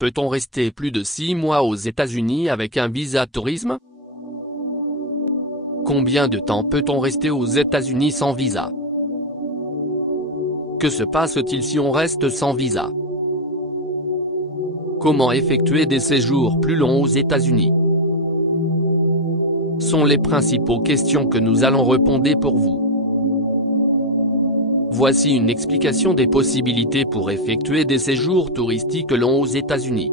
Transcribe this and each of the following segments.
Peut-on rester plus de 6 mois aux États-Unis avec un visa tourisme? Combien de temps peut-on rester aux États-Unis sans visa? Que se passe-t-il si on reste sans visa? Comment effectuer des séjours plus longs aux États-Unis? Sont les principaux questions que nous allons répondre pour vous. Voici une explication des possibilités pour effectuer des séjours touristiques longs aux États-Unis.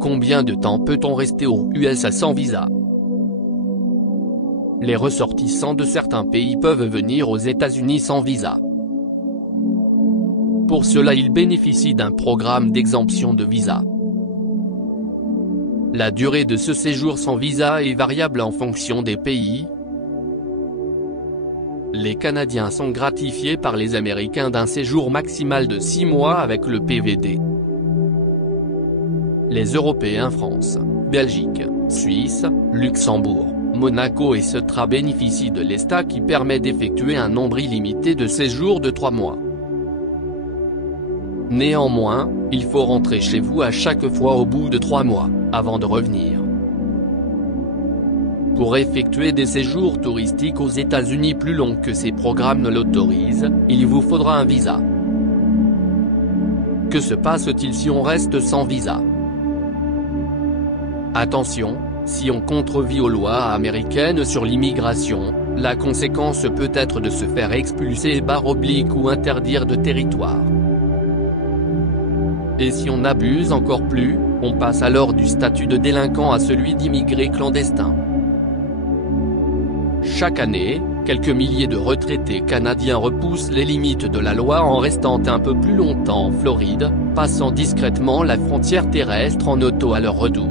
Combien de temps peut-on rester aux USA sans visa? Les ressortissants de certains pays peuvent venir aux États-Unis sans visa. Pour cela, ils bénéficient d'un programme d'exemption de visa. La durée de ce séjour sans visa est variable en fonction des pays. Les Canadiens sont gratifiés par les Américains d'un séjour maximal de 6 mois avec le PVD. Les Européens France, Belgique, Suisse, Luxembourg, Monaco et Ceuta bénéficient de l'ESTA qui permet d'effectuer un nombre illimité de séjours de 3 mois. Néanmoins, il faut rentrer chez vous à chaque fois au bout de 3 mois, avant de revenir. Pour effectuer des séjours touristiques aux États-Unis plus longs que ces programmes ne l'autorisent, il vous faudra un visa. Que se passe-t-il si on reste sans visa? Attention, si on contrevient aux lois américaines sur l'immigration, la conséquence peut être de se faire expulser ou interdire de territoire. Et si on abuse encore plus, on passe alors du statut de délinquant à celui d'immigré clandestin. Chaque année, quelques milliers de retraités canadiens repoussent les limites de la loi en restant un peu plus longtemps en Floride, passant discrètement la frontière terrestre en auto à leur retour.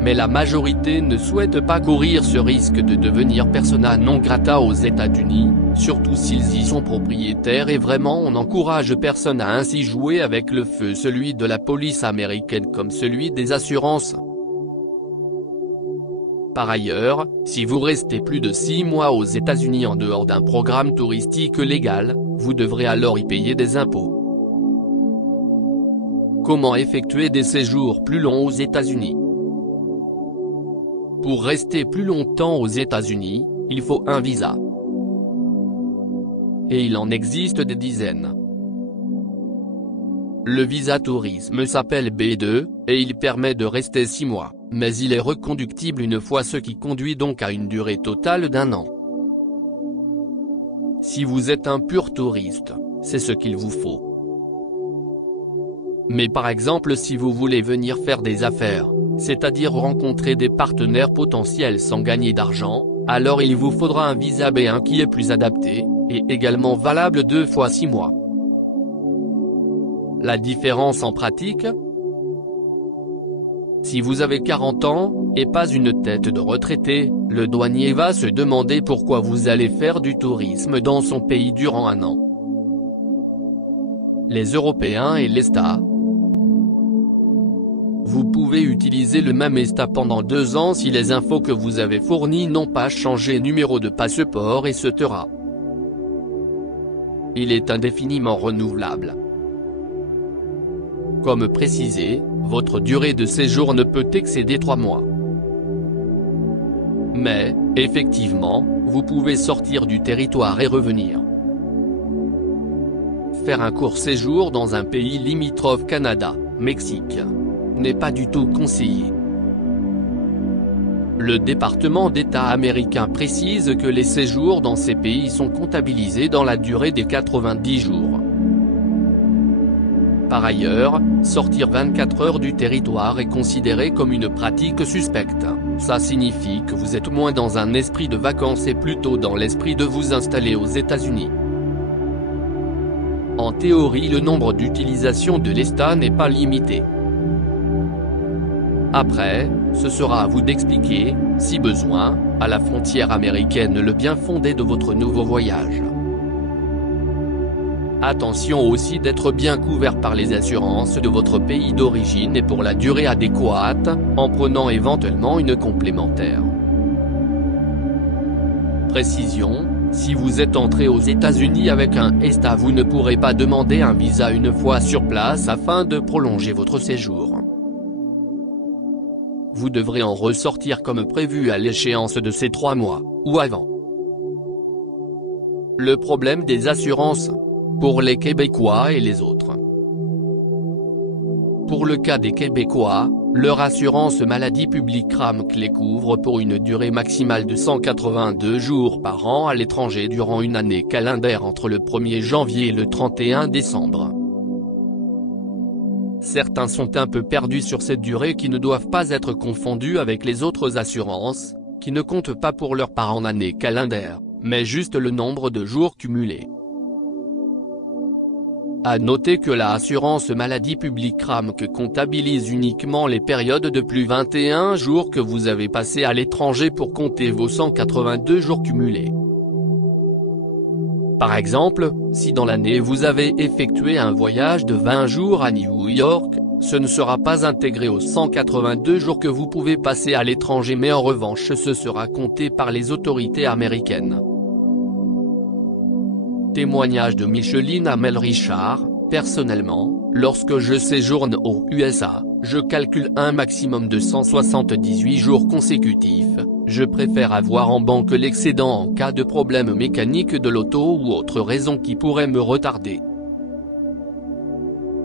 Mais la majorité ne souhaite pas courir ce risque de devenir persona non grata aux États-Unis, surtout s'ils y sont propriétaires et vraiment on n'encourage personne à ainsi jouer avec le feu, celui de la police américaine comme celui des assurances. Par ailleurs, si vous restez plus de 6 mois aux États-Unis en dehors d'un programme touristique légal, vous devrez alors y payer des impôts. Comment effectuer des séjours plus longs aux États-Unis? Pour rester plus longtemps aux États-Unis, il faut un visa. Et il en existe des dizaines. Le visa tourisme s'appelle B2, et il permet de rester 6 mois, mais il est reconductible une fois, ce qui conduit donc à une durée totale d'1 an. Si vous êtes un pur touriste, c'est ce qu'il vous faut. Mais par exemple si vous voulez venir faire des affaires, c'est-à-dire rencontrer des partenaires potentiels sans gagner d'argent, alors il vous faudra un visa B1 qui est plus adapté, et également valable 2 fois 6 mois. La différence en pratique? Si vous avez 40 ans, et pas une tête de retraité, le douanier va se demander pourquoi vous allez faire du tourisme dans son pays durant 1 an. Les Européens et l'ESTA. Vous pouvez utiliser le même ESTA pendant 2 ans si les infos que vous avez fournies n'ont pas changé, numéro de passeport etc. Il est indéfiniment renouvelable. Comme précisé, votre durée de séjour ne peut excéder 3 mois. Mais, effectivement, vous pouvez sortir du territoire et revenir. Faire un court séjour dans un pays limitrophe Canada, Mexique, n'est pas du tout conseillé. Le département d'État américain précise que les séjours dans ces pays sont comptabilisés dans la durée des 90 jours. Par ailleurs, sortir 24 heures du territoire est considéré comme une pratique suspecte. Ça signifie que vous êtes moins dans un esprit de vacances et plutôt dans l'esprit de vous installer aux États-Unis. En théorie, le nombre d'utilisations de l'ESTA n'est pas limité. Après, ce sera à vous d'expliquer, si besoin, à la frontière américaine le bien fondé de votre nouveau voyage. Attention aussi d'être bien couvert par les assurances de votre pays d'origine et pour la durée adéquate, en prenant éventuellement une complémentaire. Précision, Si vous êtes entré aux États-Unis avec un ESTA, vous ne pourrez pas demander un visa une fois sur place afin de prolonger votre séjour. Vous devrez en ressortir comme prévu à l'échéance de ces 3 mois, ou avant. Le problème des assurances. Pour les Québécois et les autres. Pour le cas des Québécois, leur assurance maladie publique RAMQ les couvre pour une durée maximale de 182 jours par an à l'étranger durant une année calendaire entre le 1er janvier et le 31 décembre. Certains sont un peu perdus sur cette durée qui ne doivent pas être confondus avec les autres assurances, qui ne comptent pas pour leur part en année calendaire, mais juste le nombre de jours cumulés. À noter que la assurance maladie publique RAMQ comptabilise uniquement les périodes de plus 21 jours que vous avez passés à l'étranger pour compter vos 182 jours cumulés. Par exemple, si dans l'année vous avez effectué un voyage de 20 jours à New York, ce ne sera pas intégré aux 182 jours que vous pouvez passer à l'étranger, mais en revanche ce sera compté par les autorités américaines. Témoignage de Micheline Amel Richard. Personnellement, lorsque je séjourne aux USA, je calcule un maximum de 178 jours consécutifs. Je préfère avoir en banque l'excédent en cas de problème mécanique de l'auto ou autre raison qui pourrait me retarder.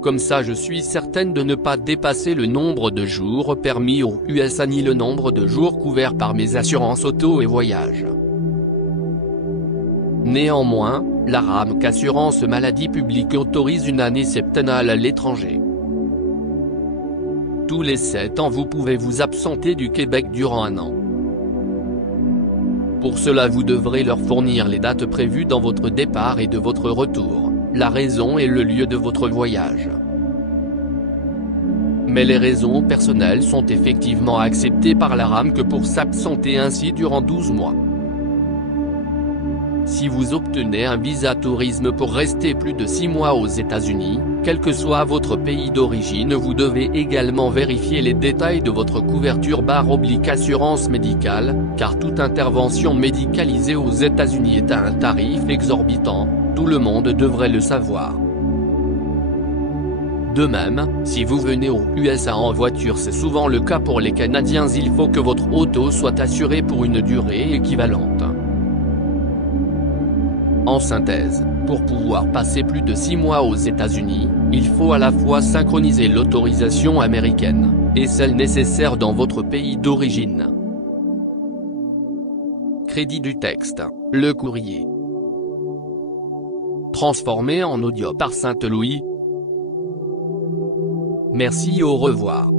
Comme ça je suis certaine de ne pas dépasser le nombre de jours permis aux USA ni le nombre de jours couverts par mes assurances auto et voyage. Néanmoins, la RAMQ assurance maladie publique autorise une année septennale à l'étranger. Tous les 7 ans vous pouvez vous absenter du Québec durant un an. Pour cela vous devrez leur fournir les dates prévues dans votre départ et de votre retour, la raison et le lieu de votre voyage. Mais les raisons personnelles sont effectivement acceptées par la RAMQ pour s'absenter ainsi durant 12 mois. Si vous obtenez un visa tourisme pour rester plus de 6 mois aux États-Unis, quel que soit votre pays d'origine, vous devez également vérifier les détails de votre couverture / assurance médicale, car toute intervention médicalisée aux États-Unis est à un tarif exorbitant, tout le monde devrait le savoir. De même, si vous venez aux USA en voiture, c'est souvent le cas pour les Canadiens, il faut que votre auto soit assurée pour une durée équivalente. En synthèse, pour pouvoir passer plus de 6 mois aux États-Unis, il faut à la fois synchroniser l'autorisation américaine, et celle nécessaire dans votre pays d'origine. Crédit du texte, Le Courrier. Transformé en audio par Saint-Louis. Merci, au revoir.